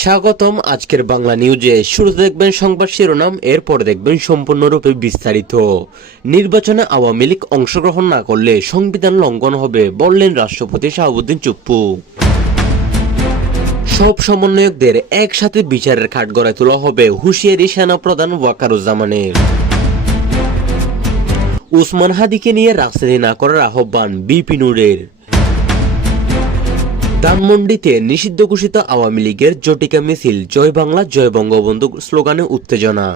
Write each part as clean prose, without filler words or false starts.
স্বাগতম আজকের বাংলা নিউজে। শুরুতে দেখবেন সংবাদ শিরোনাম, এরপর দেখবেন সম্পূর্ণরূপে বিস্তারিত। নির্বাচনে আওয়ামী লীগ অংশগ্রহণ না করলে সংবিধান লঙ্ঘন হবে, বললেন রাষ্ট্রপতি শাহাবুদ্দিন চুপ্পু। সব সমন্বয়কদের একসাথে বিচারের কাঠগড়ায় তোলা হবে, হুঁশিয়ারি সেনাপ্রধান ওয়াকারুজ্জামানের। উসমান হাদিকে নিয়ে রাজনীতি না করার আহ্বান বিপি নূরের। ধানমন্ডিতে নিষিদ্ধ ঘোষিত আওয়ামী লীগের জটিকা মিছিল, জয় বাংলা জয় বঙ্গবন্ধু স্লোগানে উত্তেজনা।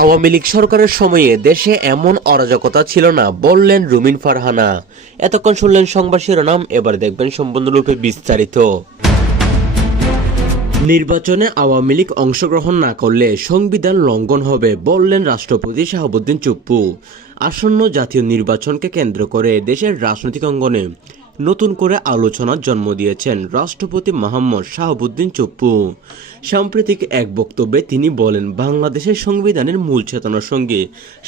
আওয়ামী লীগ সরকারের সময়ে দেশে এমন অরাজকতা ছিল না, বললেন রুমিন ফারহানা। এতক্ষণ শুনলেন সংবাদ শিরোনাম, এবার দেখবেন সম্পূর্ণরূপে বিস্তারিত। নির্বাচনে আওয়ামী লীগ অংশগ্রহণ না করলে সংবিধান লঙ্ঘন হবে, বললেন রাষ্ট্রপতি শাহাবুদ্দিন চুপ্পু। আসন্ন জাতীয় নির্বাচনকে কেন্দ্র করে দেশের রাজনৈতিক অঙ্গনে নতুন করে আলোচনার জন্ম দিয়েছেন রাষ্ট্রপতি মোহাম্মদ শাহাবুদ্দিন চুপ্পু। সাম্প্রতিক এক বক্তব্যে তিনি বলেন, বাংলাদেশের সংবিধানের মূল চেতনার সঙ্গে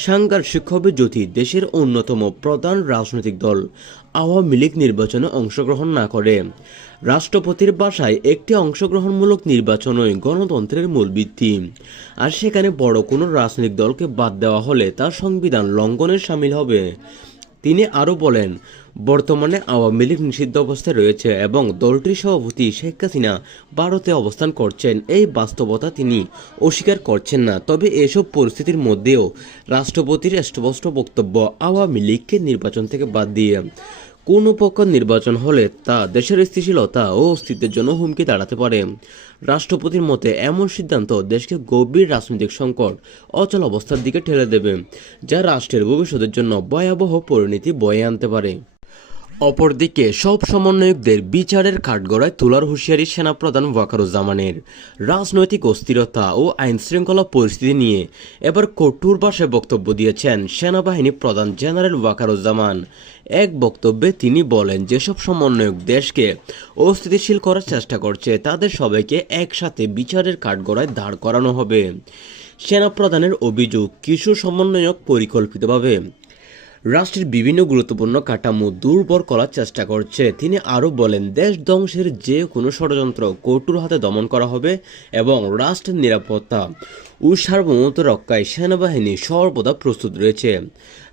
সাংঘর্ষিক হবে যদি দেশের অন্যতম প্রধান রাজনৈতিক দল আওয়ামী লীগ নির্বাচনে অংশগ্রহণ না করে। রাষ্ট্রপতির ভাষায়, একটি অংশগ্রহণমূলক নির্বাচনই গণতন্ত্রের মূল ভিত্তি, আর সেখানে বড় কোনো রাজনৈতিক দলকে বাদ দেওয়া হলে তা সংবিধান লঙ্ঘনের শামিল হবে। তিনি আরও বলেন, বর্তমানে আওয়ামী লীগ নিষিদ্ধ অবস্থায় রয়েছে এবং দলটির সভাপতি শেখ হাসিনা ভারতে অবস্থান করছেন। এই বাস্তবতা তিনি অস্বীকার করছেন না। তবে এসব পরিস্থিতির মধ্যেও রাষ্ট্রপতির স্পষ্ট বক্তব্য, আওয়ামী লীগকে নির্বাচন থেকে বাদ দিয়ে কোনো পক্ষ নির্বাচন হলে তা দেশের স্থিতিশীলতা ও অস্তিত্বের জন্য হুমকি দাঁড়াতে পারে। রাষ্ট্রপতির মতে এমন সিদ্ধান্ত দেশকে গভীর রাজনৈতিক সংকট, অচল অবস্থার দিকে ঠেলে দেবে, যা রাষ্ট্রের ভবিষ্যতের জন্য ভয়াবহ পরিণতি বয়ে আনতে পারে। অপরদিকে সব সমন্বয়কদের বিচারের কাঠগড়ায় তোলার হুঁশিয়ারি সেনাপ্রধান ওয়াকারুজ্জামানের। রাজনৈতিক অস্থিরতা ও আইনশৃঙ্খলা পরিস্থিতি নিয়ে এবার কঠোর ভাষায় বক্তব্য দিয়েছেন সেনাবাহিনী প্রধান জেনারেল ওয়াকারুজ্জামান। এক বক্তব্যে তিনি বলেন, যেসব সমন্বয়ক দেশকে অস্থিতিশীল করার চেষ্টা করছে তাদের সবাইকে একসাথে বিচারের কাঠগড়ায় দাঁড় করানো হবে। সেনাপ্রধানের অভিযোগ, কিছু সমন্বয়ক পরিকল্পিতভাবে রাষ্ট্রের বিভিন্ন গুরুত্বপূর্ণ কাঠামো দুর্বল করার চেষ্টা করছে। তিনি আরও বলেন, দেশ ধ্বংসের যে কোনো ষড়যন্ত্র কঠোর হাতে দমন করা হবে এবং রাষ্ট্রের নিরাপত্তা ও সার্বভৌমত্ব রক্ষায় সেনাবাহিনী সর্বদা প্রস্তুত রয়েছে।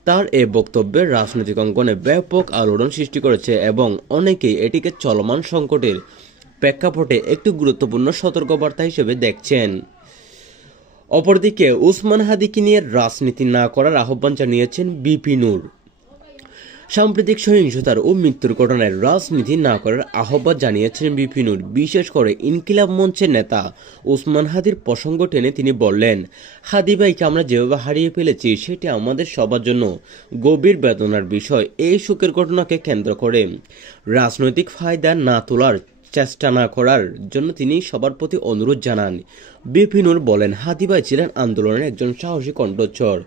তার এ বক্তব্যে রাজনৈতিক অঙ্গনে ব্যাপক আলোড়ন সৃষ্টি করেছে এবং অনেকেই এটিকে চলমান সংকটের প্রেক্ষাপটে একটি গুরুত্বপূর্ণ সতর্কবার্তা হিসেবে দেখছেন। অপরদিকে উসমান হাদিকে নিয়ে রাজনীতি না করার আহ্বান জানিয়েছেন বিপি নূর। সাম্প্রতিক সহিংসতার ও মৃত্যুর ঘটনায় রাজনীতি না করার আহ্বান জানিয়েছেন বিপি নূর। বিশেষ করে ইনকিলাব মঞ্চের নেতা উসমান হাদির প্রসঙ্গ টেনে তিনি বললেন, হাদি ভাইকে আমরা যেভাবে হারিয়ে ফেলেছি সেটি আমাদের সবার জন্য গভীর বেদনার বিষয়। এই শোকের ঘটনাকে কেন্দ্র করে রাজনৈতিক ফায়দা না তোলার চেষ্টা না করার জন্য তিনি সবার প্রতি অনুরোধ জানান। বিপি নূর বলেন, হাদি ভাই ছিলেন আন্দোলনের একজন সাহসী কণ্ঠস্বর,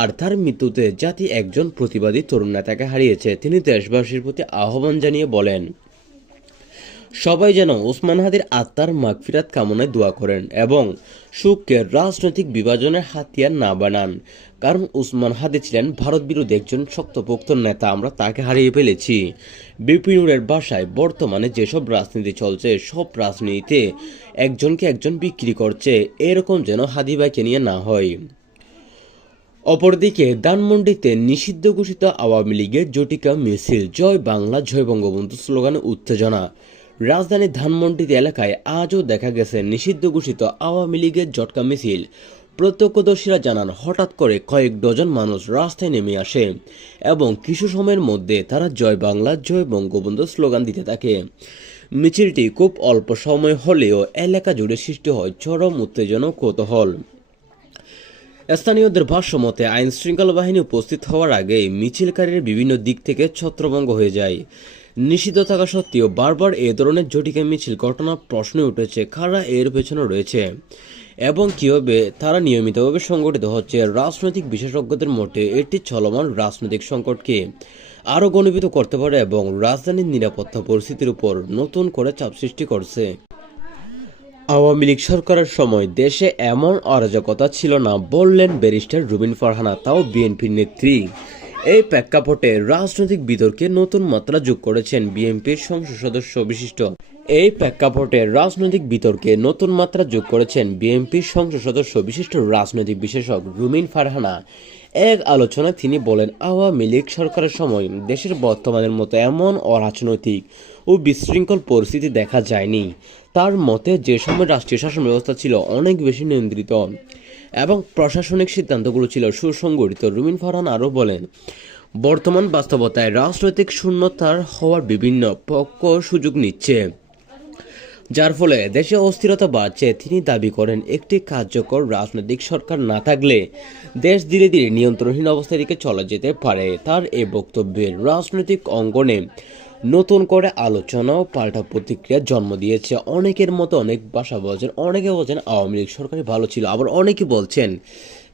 আর তার মৃত্যুতে জাতি একজন প্রতিবাদী তরুণ নেতাকে হারিয়েছে। তিনি দেশবাসীর প্রতি আহ্বান জানিয়ে বলেন, সবাই যেন ওসমান হাদির আত্মার মাগফিরাত কামনায় দোয়া করেন এবং সুখকে রাজনৈতিক বিভাজনের হাতিয়ার না বানান, কারণ ওসমান হাদি ছিলেন ভারত বিরোধী একজন শক্তপোক্ত নেতা। আমরা তাকে হারিয়ে ফেলেছি। বিপি নূরের ভাষায়, বর্তমানে যেসব রাজনীতি চলছে সব রাজনীতিতে একজনকে একজন বিক্রি করছে, এরকম যেন হাদি ভাইকে নিয়ে না হয়। অপরদিকে ধানমন্ডিতে নিষিদ্ধ ঘোষিত আওয়ামী লীগের জটিকা মিছিল, জয় বাংলা জয় বঙ্গবন্ধু স্লোগানে উত্তেজনা। রাজধানীর ধানমন্ডি এলাকায় আজও দেখা গেছে নিষিদ্ধ ঘোষিত আওয়ামী লীগের জটকা মিছিল। প্রত্যক্ষদর্শীরা জানান, হঠাৎ করে কয়েক ডজন মানুষ রাস্তায় নেমে আসে এবং কিছু সময়ের মধ্যে তারা জয় বাংলা জয় বঙ্গবন্ধু স্লোগান দিতে থাকে। মিছিলটি খুব অল্প সময় হলেও এলাকা জুড়ে সৃষ্টি হয় চরম উত্তেজনা ও কৌতূহল। স্থানীয়দের ভাষ্যমতে, আইন শৃঙ্খলা বাহিনী উপস্থিত হওয়ার আগেই মিছিলকারীর বিভিন্ন দিক থেকে ছত্রভঙ্গ হয়ে যায়। নিষিদ্ধ থাকা সত্ত্বেও বারবার এ ধরনের জটিকা মিছিল ঘটনার প্রশ্ন উঠেছে, কারা এর পেছনে রয়েছে এবং কীভাবে তারা নিয়মিতভাবে সংগঠিত হচ্ছে। রাজনৈতিক বিশেষজ্ঞদের মতে এটি চলমান রাজনৈতিক সংকটকে আরও ঘনীভূত করতে পারে এবং রাজধানীর নিরাপত্তা পরিস্থিতির উপর নতুন করে চাপ সৃষ্টি করছে। আওয়ামী লীগ সরকারের সময় দেশে এমন অরাজকতা ছিল না, বললেন ব্যারিস্টার রুমিন ফারহানা, তাও বিএনপির নেত্রী। এই প্রেক্ষাপটে রাজনৈতিক বিতর্কে নতুন মাত্রা যোগ করেছেন বিএনপির সংসদ সদস্য বিশিষ্ট রাজনৈতিক বিশ্লেষক রুমিন ফারহানা। এক আলোচনায় তিনি বলেন, আওয়ামী লীগ সরকারের সময় দেশের বর্তমানের মতো এমন অরাজনৈতিক ও বিশৃঙ্খল পরিস্থিতি দেখা যায়নি। তার মতে যে সময় রাষ্ট্রীয় শাসন ব্যবস্থা ছিল অনেক বেশি নিয়ন্ত্রিত এবং প্রশাসনিক সিদ্ধান্তগুলো ছিল সুসংগঠিত। রুমিন ফারহান আরও বলেন, বর্তমান বাস্তবতায় রাজনৈতিক শূন্যতার হওয়ার বিভিন্ন পক্ষ সুযোগ নিচ্ছে, যার ফলে দেশে অস্থিরতা বাড়ছে। তিনি দাবি করেন, একটি কার্যকর রাজনৈতিক সরকার না থাকলে দেশ ধীরে ধীরে নিয়ন্ত্রণহীন অবস্থার দিকে চলে যেতে পারে। তার এই বক্তব্যের রাজনৈতিক অঙ্গনে নতুন করে আলোচনা ও পাল্টা প্রতিক্রিয়া জন্ম দিয়েছে। অনেকের মতো অনেক ভাষা বলছেন, অনেকে বলছেন আওয়ামী লীগ সরকারই ভালো ছিল, আবার অনেকে বলছেন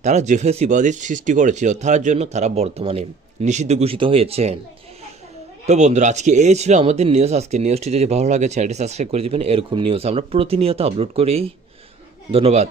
তারা যে ফ্যাসিবাদের সৃষ্টি করেছিল তার জন্য তারা বর্তমানে নিষিদ্ধ ঘোষিত হয়েছে। তো বন্ধুরা, আজকে এই ছিল আমাদের নিউজ। আজকে নিউজটি যদি ভালো লাগে চ্যানেলটি সাবস্ক্রাইব করে দিবেন। এরকম নিউজ আমরা প্রতিনিয়ত আপলোড করি। ধন্যবাদ।